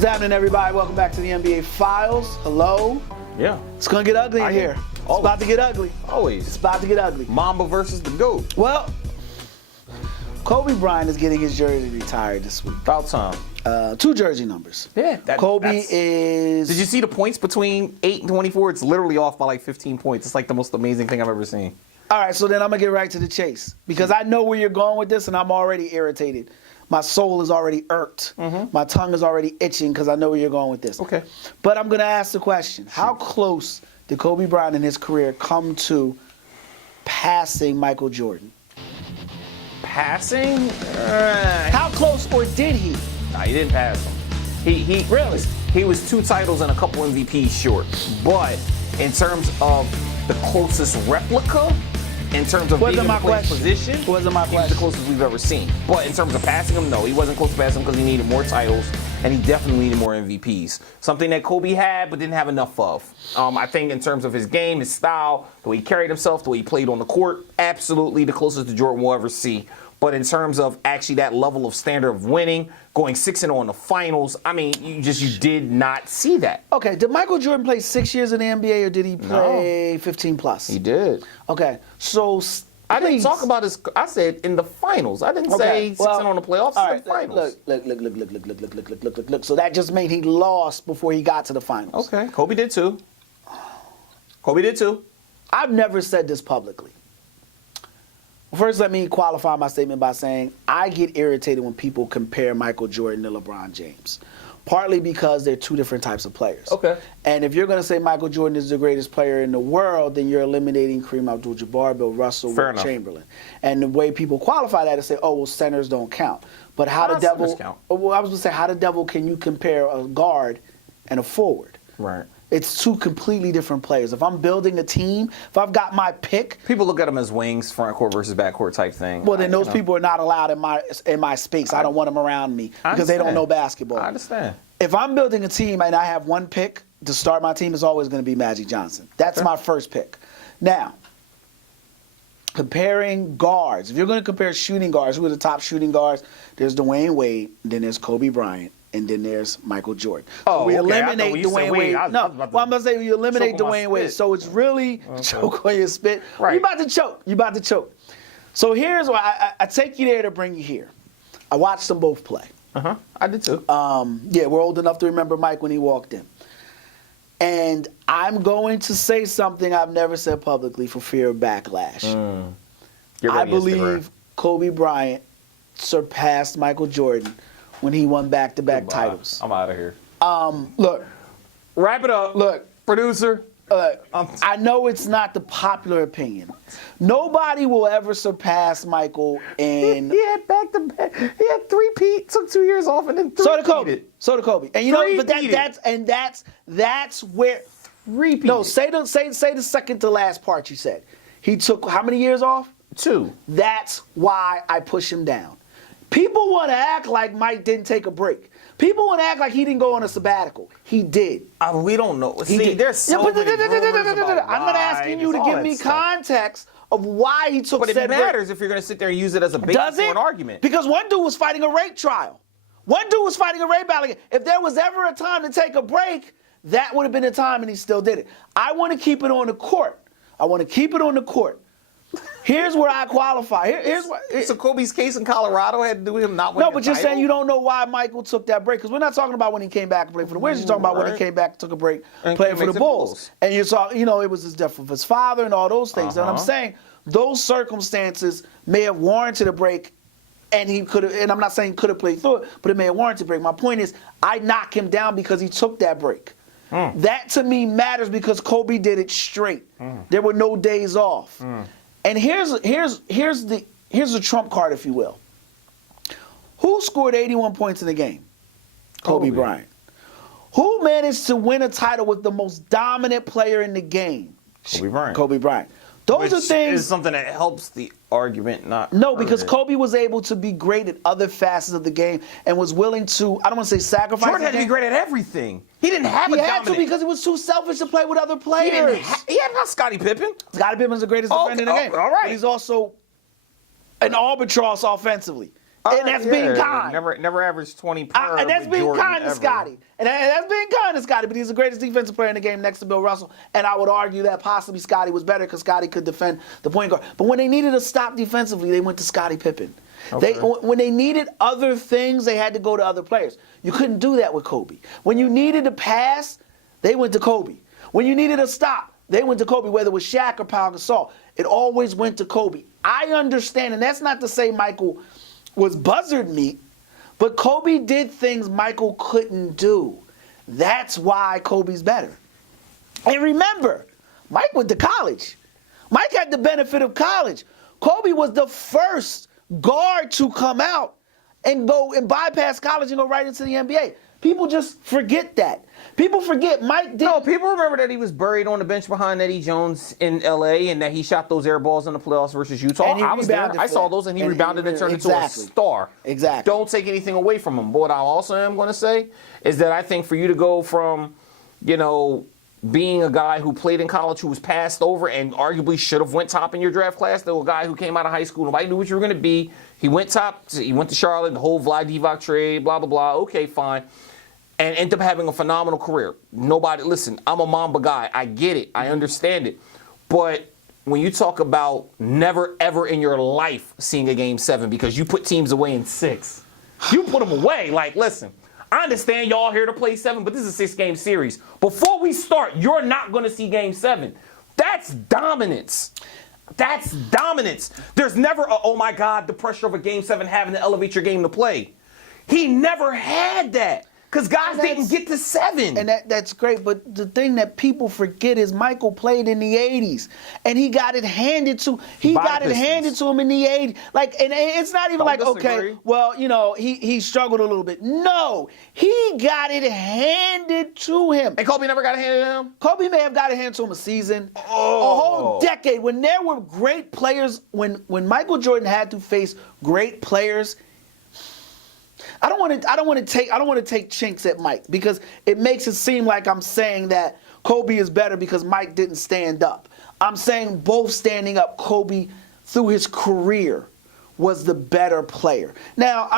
What's happening, everybody? Welcome back to the NBA Files. Hello. Yeah. It's going to get ugly in here. It's about to get ugly. Always. It's about to get ugly. Mamba versus the GOAT. Well, Kobe Bryant is getting his jersey retired this week. About time. 2 jersey numbers. Yeah. Kobe is... Did you see the points between 8 and 24? It's literally off by like 15 points. It's like the most amazing thing I've ever seen. All right, so then I'm going to get right to the chase. Because I know where you're going with this, and I'm already irritated. My soul is already irked. My tongue is already itching because I know where you're going with this. Okay. But I'm going to ask the question. How close did Kobe Bryant in his career come to passing Michael Jordan? Passing? How close, or did he? Nah, he didn't pass him. He Really? He was 2 titles and a couple MVPs short. But in terms of the closest replica, in terms of being in the play position, Wasn't my he was the question. closest we've ever seen. But in terms of passing him, no, he wasn't close to passing him because he needed more titles and he definitely needed more MVPs. Something that Kobe had but didn't have enough of. I think in terms of his game, his style, the way he carried himself, the way he played on the court, absolutely the closest to Jordan we'll ever see. But in terms of actually that level of standard of winning, going 6-0 in the finals, I mean, you did not see that. Okay, did Michael Jordan play 6 years in the NBA, or did he play 15 plus? He did. Okay, so I didn't talk about his. I said in the finals. I didn't say 6-0 in the playoffs. All In the finals. Look. So that just meant he lost before he got to the finals. Okay, Kobe did too. Kobe did too. I've never said this publicly. First, let me qualify my statement by saying I get irritated when people compare Michael Jordan to LeBron James. Partly because they're 2 different types of players. Okay. And if you're going to say Michael Jordan is the greatest player in the world, then you're eliminating Kareem Abdul-Jabbar, Bill Russell, Fair Wilt enough. Chamberlain. And the way people qualify that is say, oh, well, centers don't count. But how the Centers devil? count. Well, I was going to say, how the devil can you compare a guard and a forward? Right. It's 2 completely different players. If I'm building a team, if I've got my pick, People look at them as wings, front court versus back court type thing. well, then those people are not allowed in my space. I don't want them around me because they don't understand. know basketball. I understand. If I'm building a team and I have one pick to start my team, it's always going to be Magic Johnson. That's my first pick. Now, comparing guards. If you're going to compare shooting guards, who are the top shooting guards? There's Dwayne Wade, then there's Kobe Bryant, and then there's Michael Jordan. Oh, so we okay. eliminate Dwayne Wade. I was about to I'm going to say we eliminate choke on my Dwayne Wade. spit. So it's really choke on your spit. Right. You about to choke. You about to choke. So here's why I take you there to bring you here. I watched them both play. I did too. Yeah, we're old enough to remember Mike when he walked in. And I'm going to say something I've never said publicly for fear of backlash. I believe Kobe Bryant surpassed Michael Jordan when he won back-to-back titles. I'm out of here. Look, Wrap it up. Look. Producer. I know it's not the popular opinion. Nobody will ever surpass Michael in... He had back-to-back. He had 3-peat, took 2 years off, and then 3-peated. So did Kobe. And you know, but Three-peated. that's where... 3-peated. No, say the second to last part you said. He took how many years off? 2. That's why I push him down. People want to act like Mike didn't take a break. People want to act like he didn't go on a sabbatical. He did. We don't know. He See, did. there's so many rumors about I'm not asking you to all give that me stuff. context of why he took But it said break. matters if you're going to sit there and use it as a basis Does for it? an argument. Because one dude was fighting a rape trial. One dude was fighting a rape allegation. If there was ever a time to take a break, that would have been the time, and he still did it. I want to keep it on the court. Here's where I qualify. So Kobe's case in Colorado had to do with him not winning No, but you're saying you don't know why Michael took that break. Because we're not talking about when he came back and played for the Wizards. You're talking about when he came back, took a break, And played for makes the it Bulls. And you saw, it was his death of his father and all those things. And I'm saying those circumstances may have warranted a break, and he could have, and I'm not saying could have played through it, but it may have warranted a break. My point is, I knock him down because he took that break. That to me matters because Kobe did it straight. There were no days off. And here's the trump card, if you will. Who scored 81 points in the game? Kobe Bryant. Who managed to win a title with the most dominant player in the game? Kobe Bryant. Those are things. Is something that helps the argument, not. No, because Kobe was able to be great at other facets of the game and was willing to, I don't want to say sacrifice. Jordan had to be great at everything. He didn't have He had to because he was too selfish to play with other players. He had not Scottie Pippen. Scottie Pippen's the greatest defender in the game. All right. But he's also an albatross offensively. And that's being kind. Never averaged 20 per. And that's with being Jordan kind to ever. Scotty. And that's being kind to Scotty. But he's the greatest defensive player in the game next to Bill Russell. And I would argue that possibly Scotty was better because Scotty could defend the point guard. But when they needed a stop defensively, they went to Scottie Pippen. Okay. When they needed other things, they had to go to other players. You couldn't do that with Kobe. When you needed a pass, they went to Kobe. When you needed a stop, they went to Kobe, whether it was Shaq or Pau Gasol. It always went to Kobe. I understand, and that's not to say Michael was buzzard meat, but Kobe did things Michael couldn't do. That's why Kobe's better. And remember, Mike went to college. Mike had the benefit of college. Kobe was the first guard to come out and go and bypass college and go right into the NBA. People just forget that. People forget Mike did. No, people remember that he was buried on the bench behind Eddie Jones in L.A. and that he shot those air balls in the playoffs versus Utah. And he I was there. rebounded I for saw that. those, and he And rebounded and turned into a star. Exactly. Don't take anything away from him. But what I also am going to say is that I think for you to go from, being a guy who played in college who was passed over and arguably should have went top in your draft class to a guy who came out of high school, nobody knew what you were going to be. He went top. He went to Charlotte, the whole Vlad Divac trade, blah, blah, blah. Okay, fine. And ended up having a phenomenal career. Listen, I'm a Mamba guy. I get it. I understand it. But when you talk about never, ever in your life seeing a Game 7 because you put teams away in 6, you put them away. Like, listen, I understand y'all here to play 7, but this is a 6-game series. Before we start, you're not going to see Game 7. That's dominance. That's dominance. There's never oh my God, the pressure of a Game 7 having to elevate your game to play. He never had that. Because guys didn't get to 7. And that's great, but the thing that people forget is Michael played in the 80s, and he got it handed to him in the 80s. And it's not even okay, well, he struggled a little bit. No, he got it handed to him. And Kobe never got it handed to him? Kobe may have got it handed to him a season, a whole decade. When there were great players, when Michael Jordan had to face great players, I don't want to take chinks at Mike because it makes it seem like I'm saying that Kobe is better because Mike didn't stand up. I'm saying both standing up. Kobe, through his career, was the better player. Now,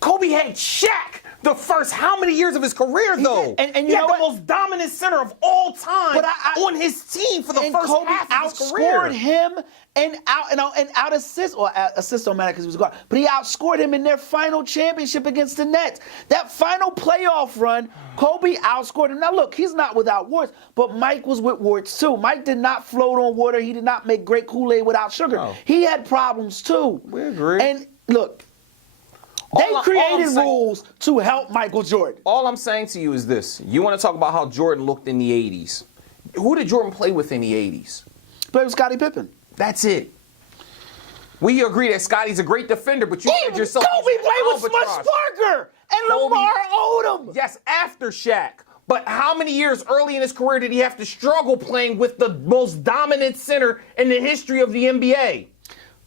Kobe had Shaq the first how many years of his carear, though? And he had the most dominant center of all time on his team for the first Kobe half of his career. outscored him and out assist, or assist don't matter because he was a guard, but he outscored him in their final championship against the Nets. That final playoff run, Kobe outscored him. Now look, he's not without warts, but Mike was with warts too. Mike did not float on water. He did not make great Kool-Aid without sugar. No. He had problems too. We agree. And look, they created rules to help Michael Jordan. All I'm saying to you is this. You want to talk about how Jordan looked in the 80s. Who did Jordan play with in the 80s? Played with Scottie Pippen. That's it. We agree that Scotty's a great defender, but you said yourself. Kobe played with Smush Parker and Lamar Odom. Yes, after Shaq. But how many years early in his career did he have to struggle playing with the most dominant center in the history of the NBA?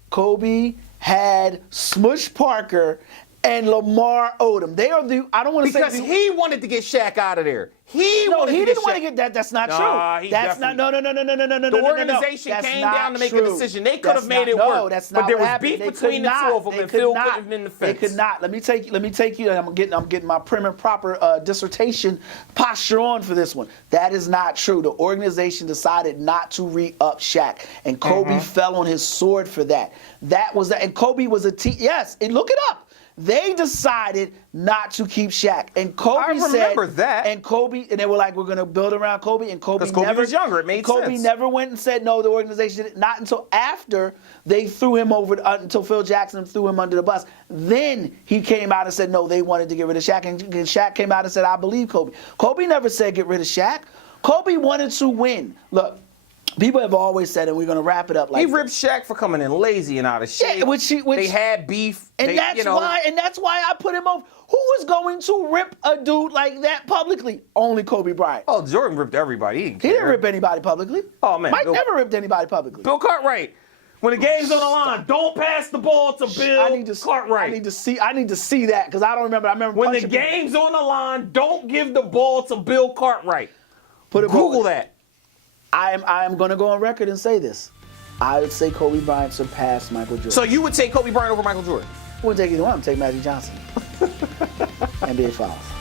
Kobe had Smush Parker and Lamar Odom. They are the, I don't want to say. Because he wanted to get Shaq out of there. He didn't want to get that. That's not true. That's not. No. The organization came down to make a decision. They could have made it work. No, that's not. But there what was happened. beef between the two of them, and Phil put him in the fence. They could not. Let me take you. I'm getting my prim and proper dissertation posture on for this one. That is not true. The organization decided not to re-up Shaq, and Kobe fell on his sword for that. That was that. And Kobe was a team. Yes, and look it up. They decided not to keep Shaq, and Kobe said. I remember that. And Kobe, and they were like, "We're going to build around Kobe." And Kobe was younger. It made sense. Kobe never went and said no. The organization did not until after they threw him over, until Phil Jackson threw him under the bus. Then he came out and said no. They wanted to get rid of Shaq, and Shaq came out and said, "I believe Kobe." Kobe never said get rid of Shaq. Kobe wanted to win. Look. People have always said, and we're going to wrap it up like he ripped Shaq for coming in lazy and out of shape. Yeah, which they had beef. And that's why I put him over. Who is going to rip a dude like that publicly? Only Kobe Bryant. Oh, Jordan ripped everybody. He didn't rip anybody publicly. Oh, man. Mike never ripped anybody publicly. Bill Cartwright. When the game's on the line, don't pass the ball to Bill Cartwright. I need to see that because I don't remember. I remember when the game's on the line, don't give the ball to Bill Cartwright. Google that. I am going to go on record and say this. I would say Kobe Bryant surpassed Michael Jordan. So you would say Kobe Bryant over Michael Jordan? wouldn't take either one. I'm take Magic Johnson. NBA Finals.